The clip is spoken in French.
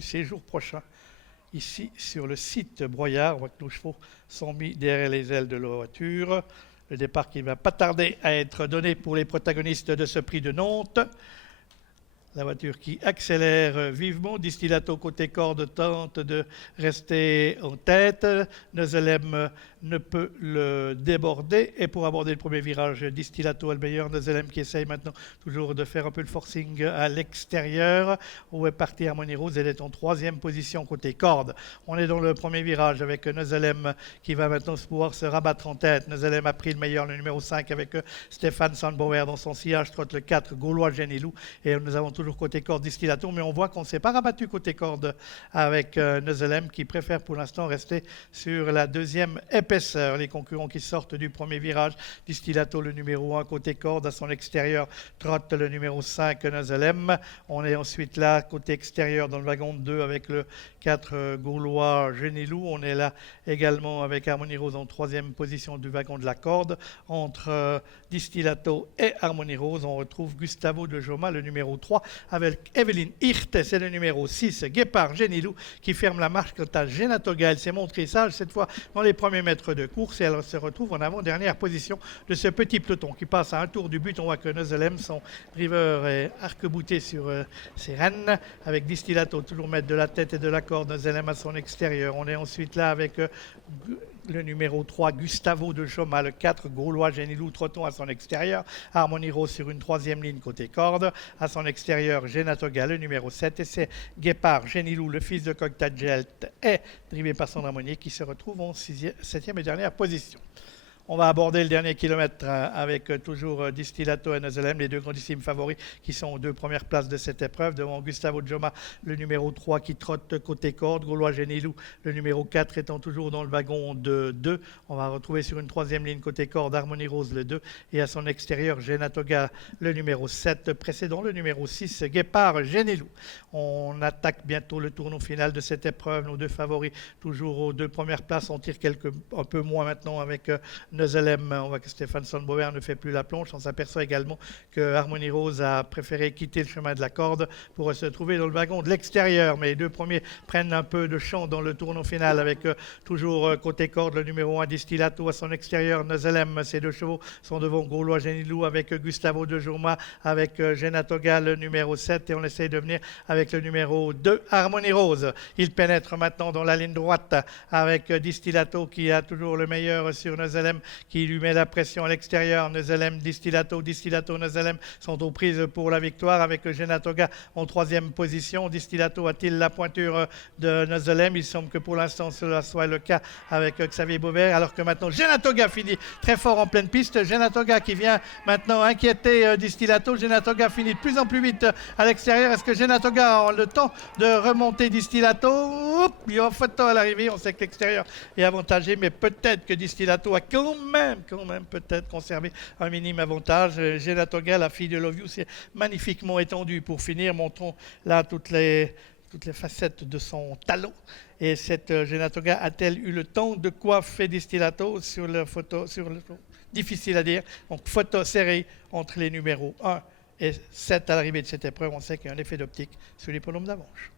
séjour prochain. Ici, sur le site Broyard, on voit que nos chevaux sont mis derrière les ailes de la voiture. Le départ qui ne va pas tarder à être donné pour les protagonistes de ce prix de Nantes. La voiture qui accélère vivement. Distillato côté corde tente de rester en tête. Neuzelem ne peut le déborder. Et pour aborder le premier virage, Distillato est le meilleur. Neuzelem qui essaye maintenant toujours de faire un peu le forcing à l'extérieur. Où est partie Harmonie Rose? Elle est en troisième position côté corde. On est dans le premier virage avec Neuzelem qui va maintenant pouvoir se rabattre en tête. Neuzelem a pris le meilleur, le numéro 5 avec Stéphane Sandbauer dans son sillage. Trotte le 4, Gaulois Genilou. Et nous avons toujours côté corde Distillato, mais on voit qu'on ne s'est pas rabattu côté corde avec Neuzelem qui préfère pour l'instant rester sur la deuxième épaisseur. Les concurrents qui sortent du premier virage, Distillato le numéro 1 côté corde, à son extérieur trotte le numéro 5 Neuzelem. On est ensuite là côté extérieur dans le wagon de 2 avec le 4 Gaulois Genilou. On est là également avec Harmonie Rose en troisième position du wagon de la corde. Entre Distillato et Harmonie Rose, on retrouve Gustavo de Joma, le numéro 3, avec Evelyne Hirt, c'est le numéro 6, Guépard Genilou, qui ferme la marche quant à Genatoga. Elle s'est montrée sage cette fois dans les premiers mètres de course et elle se retrouve en avant-dernière position de ce petit peloton qui passe à un tour du but. On voit que Neuzelem, son driver, est arc-bouté sur ses rênes, avec Distillato toujours mettre de la tête et de la corde. Neuzelem à son extérieur. On est ensuite là avec le numéro 3, Gustavo de Joma, le 4, Gaulois Genilou, trotton à son extérieur. Harmonie Rose sur une troisième ligne côté corde. À son extérieur, Genatoga, le numéro 7. Et c'est Guépard Genilou, le fils de Coctagelt, est drivé par son harmonie qui se retrouve en septième et dernière position. On va aborder le dernier kilomètre avec toujours Distillato et Neuzelem, les deux grandissimes favoris qui sont aux deux premières places de cette épreuve. Devant Gustavo Joma, le numéro 3 qui trotte côté corde. Gaulois Genilou, le numéro 4 étant toujours dans le wagon de 2. On va retrouver sur une troisième ligne côté corde Harmonie Rose, le 2. Et à son extérieur, Genatoga, le numéro 7. Précédent, le numéro 6, Guépard Genilou. On attaque bientôt le tournoi final de cette épreuve. Nos deux favoris, toujours aux deux premières places. On tire un peu moins maintenant avec Neuzelem. On voit que Stéphane Sandbauer ne fait plus la planche. On s'aperçoit également que Harmonie Rose a préféré quitter le chemin de la corde pour se trouver dans le wagon de l'extérieur. Mais les deux premiers prennent un peu de champ dans le tournoi final avec toujours côté corde le numéro 1 Distillato à son extérieur. Neuzelem, ces deux chevaux sont devant Gaulois Genilou avec Gustavo de Joma, avec Genatoga le numéro 7 et on essaye de venir avec le numéro 2 Harmonie Rose. Il pénètre maintenant dans la ligne droite avec Distillato qui a toujours le meilleur sur Neuzelem qui lui met la pression à l'extérieur. Neuzelem, Distillato, Neuzelem sont aux prises pour la victoire avec Genatoga en troisième position. Distillato a-t-il la pointure de Neuzelem? Il semble que pour l'instant cela soit le cas avec Xavier Beauvert, alors que maintenant Genatoga finit très fort en pleine piste. Genatoga qui vient maintenant inquiéter Distillato. Genatoga finit de plus en plus vite à l'extérieur. Est-ce que Genatoga a le temps de remonter Distillato? Il y a photo à l'arrivée. On sait que l'extérieur est avantagé, mais peut-être que Distillato a quand même peut-être conservé un minime avantage. Genatoga, la fille de Love You, s'est magnifiquement étendue. Pour finir, montrons là toutes les facettes de son talon. Et cette Genatoga a-t-elle eu le temps de coiffer Distillato sur la photo, difficile à dire. Donc photo serrée entre les numéros 1 et 7 à l'arrivée de cette épreuve. On sait qu'il y a un effet d'optique sur l'hippodrome d'Avanches.